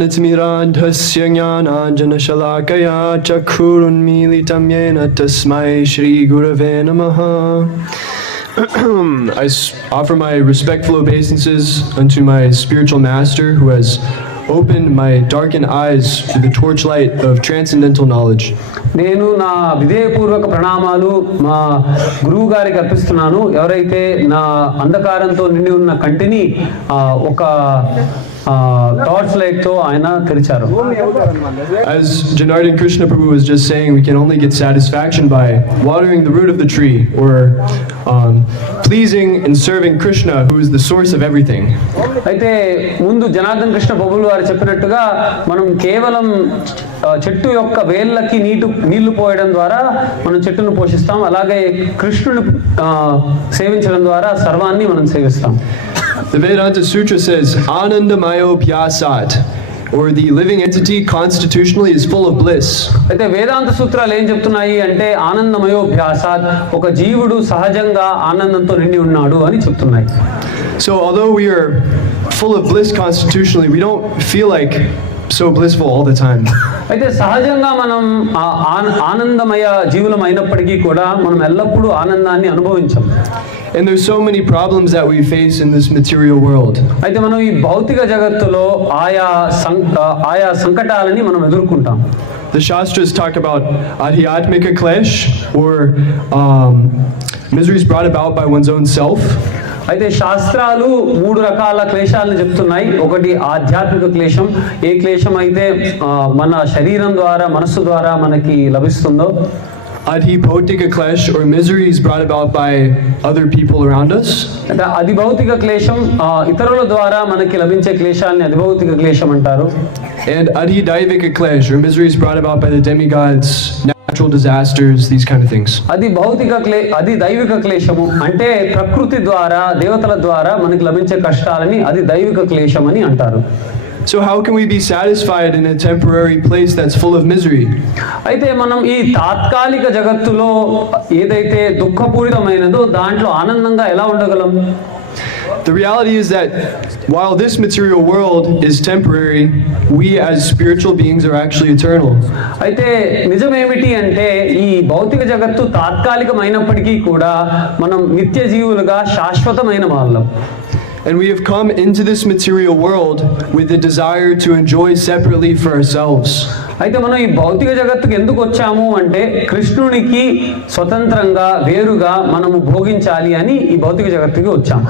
Nitmirandhasya jnananjanashalakaya chakkhurunmilitam yena tasmai Shri Gurave Namaha. I offer my respectful obeisances unto my spiritual master who has opened my darkened eyes to the torchlight of transcendental knowledge. నేను నా విధేయపూర్వక ప్రణామాలు మా గురువు గారికి అర్పిస్తున్నాను. ఎవరైతే నా అంధకారంతో నిండి ఉన్న కంటిని ఒక టార్చ్ లైట్ తో ఆయన తెరిచారు. As Janardhan Krishna Prabhu was just saying, we can only get satisfaction by watering the root of the tree or pleasing and serving Krishna, who is the source of everything. అయితే ముందు జనార్దన్ కృష్ణ ప్రభువులు వారు చెప్పినట్టుగా మనం కేవలం చెట్టు యొక్క వేళ్ళకి నీళ్లు పోయడం ద్వారా మనం చెట్టును పోషిస్తాం. అలాగే కృష్ణుని సేవించడం ద్వారా సర్వాన్ని మనం సేవిస్తాం. The Vedanta Sutra says, Anandamayo Pyasat, or the living entity constitutionally is full of bliss. అయితే వేదాంత సూత్రాలు ఏం చెప్తున్నాయి అంటే ఆనందమయో భ్యాసాత్, ఒక జీవుడు సహజంగా ఆనందంతో నిండి ఉన్నాడు అని చెప్తున్నాయి. So although we are full of bliss constitutionally, we don't feel like so blissful all the time. అయితే సహజంగా మనం ఆనందమయ జీవులం అయినప్పటికీ కూడా మనం ఎల్లప్పుడూ ఆనందాన్ని అనుభవించాం. And there's so many problems that we face in this material world. అయితే మనం ఈ భౌతిక జగత్తులో ఆయా సంకటాలని మనం ఎదుర్కొంటాం. The Shastras talk about adhyatmika klesh, or miseries brought about by one's own self. అయితే శాస్త్రాలు 3 రకాల క్లేశాలను చెప్తున్నాయి. ఒకటి ఆధ్యాత్మిక క్లేశం, ఏ క్లేశం అయితే మన శరీరం ద్వారా మనస్సు ద్వారా మనకి లభిస్తుందో. Adhibhautika klesh, or miseries brought about by other people around us. అంటే అధిభౌతిక క్లేశం ఇతరుల ద్వారా మనకి లభించే క్లేశాలని అధిభౌతిక క్లేశం అంటారు. And adhidaivika klesh, or miseries brought about by the demigods, natural disasters, these kind of things. అది దైవిక క్లేశము అంటే ప్రకృతి ద్వారా దేవతల ద్వారా మనకి లభించే కష్టాలని అది దైవిక క్లేశం అని అంటారు. So how can we be satisfied in a temporary place that's full of misery? అయితే మనం ఈ తాత్కాలిక జగత్తులో ఏదైతే దుఃఖపూరితమైనదో దాంట్లో ఆనందంగా ఎలా ఉండగలం? The reality is that while this material world is temporary, we as spiritual beings are actually eternal. అయితే నిజమేమిటి అంటే ఈ భౌతిక జగత్తు తాత్కాలికమైనప్పటికీ కూడా మనం నిత్య జీవులుగా శాశ్వతమైన వాళ్ళం. And we have come into this material world with the desire to enjoy separately for ourselves. అయితే మనం ఈ భౌతిక జగత్తుకి ఎందుకు వచ్చాము అంటే కృష్ణునికి స్వతంత్రంగా వేరుగా మనము భోగించాలి అని ఈ భౌతిక జగత్తుకి వచ్చాము.